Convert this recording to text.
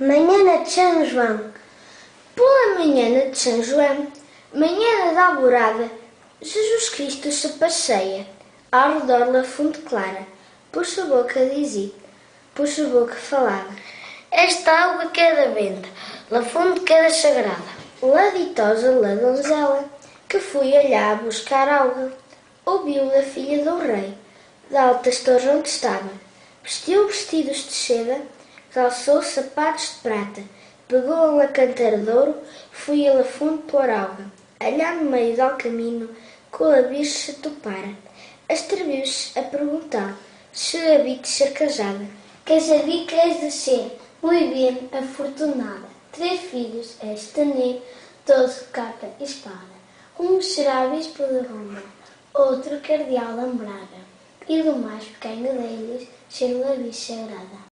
Manhã de São João. Pela manhã de São João, manhã da alvorada, Jesus Cristo se passeia, ao redor da fonte clara, por sua boca dizia, por sua boca falava. Esta água que é da benta, la fonte que é da sagrada. La ditosa la donzela, que foi olhar a buscar água, ouviu da filha do rei, da altas torres onde estava, vestiu vestidos de seda, calçou sapatos de prata, pegou na cantera de ouro, foi a la fonte pôr água. Allá no meio do caminho, com a bicho se topara, atreviu-se a perguntar se havia de ser casada. Casadica és de ser, muito bem afortunada. 3 filhos és de ter, todos de capa e espada. Um será bispo de Roma, outro cardeal de Braga, e do mais pequeno deles ser uma bicha sagrada.